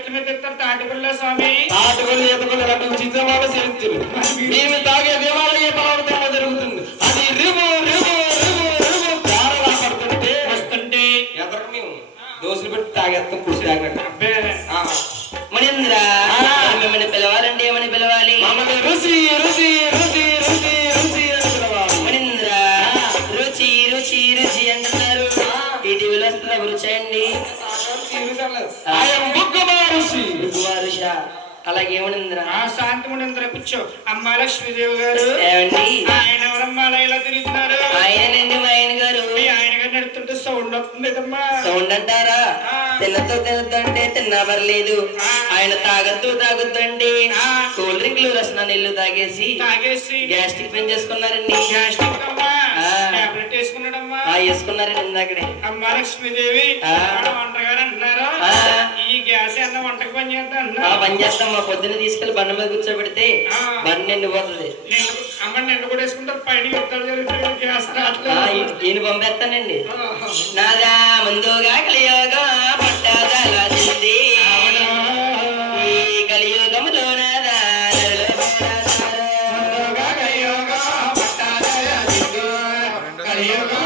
చెట్ల మీద ఎత్తారు తాటిపల్ల స్వామి తాటిపల్లి ఎదగలు రెండు చిత్రమాల చేతులు మేము తాగే దేవాలయ పర్వతంలో జరుగుతుంది అది రివు రివు రివు రివు దారలా పడుతుంటే వస్తుంటే ఎదరకు మేము దోశలు పెట్టి తాగేస్తాం కుర్చీ తాగినట్టు అబ్బే మణీంద్ర మిమ్మల్ని పిలవాలండి ఏమని పిలవాలి మమ్మల్ని రుచి రుచి రుచి రుచి రుచి అని పిలవాలి మణీంద్ర రుచి రుచి రుచి అంటున్నారు ఈ టీవీలో వస్తుందా రుచి అండి ఆయన బుగ్గమా రుచి రుష అలాగే మణీంద్ర శాంతి మునింద్ర కూర్చో అమ్మా లక్ష్మీదేవి గారు ఏమండి ఆయన ఎవరమ్మా అలా ఇలా తిరుగుతున్నారు ఆయనండి మా ఆయన గారు ఆయన గారు నడుతుంటే సౌండ్ వస్తుందమ్మా సౌండ్ అంటారా తినతో తినద్దంటే తిన్నా పర్లేదు ఆయన తాగొద్దు తాగొద్దండి కూల్ డ్రింక్లు రసన నీళ్లు తాగేసి గ్యాస్ట్రిక్ పెన్ చేసుకున్నారండి గ్యాస్ట్రిక్ అమ్మా టాబ్లెట్ వేసుకున్నాడమ్మా వేసుకున్నారండి ఇందాకడే అమ్మా లక్ష్మీదేవి వంటగారు అంటున్నారు ఈ గ్యాస్ అన్న వంటకు పని చేద్దాం పని చేస్తాం మా పొద్దున్న తీసుకెళ్లి బండ మీద కూర్చోబెడితే బండి నిండిపోతుంది అమ్మ నిండు కూడా వేసుకుంటారు పైన యుద్ధాలు జరుగుతాయి గ్యాస్ ఈయన పంపేస్తానండి నాదా ముందుగా కలియోగం పట్టదలసింది ఈ కలియుగములో నాదా కలియుగ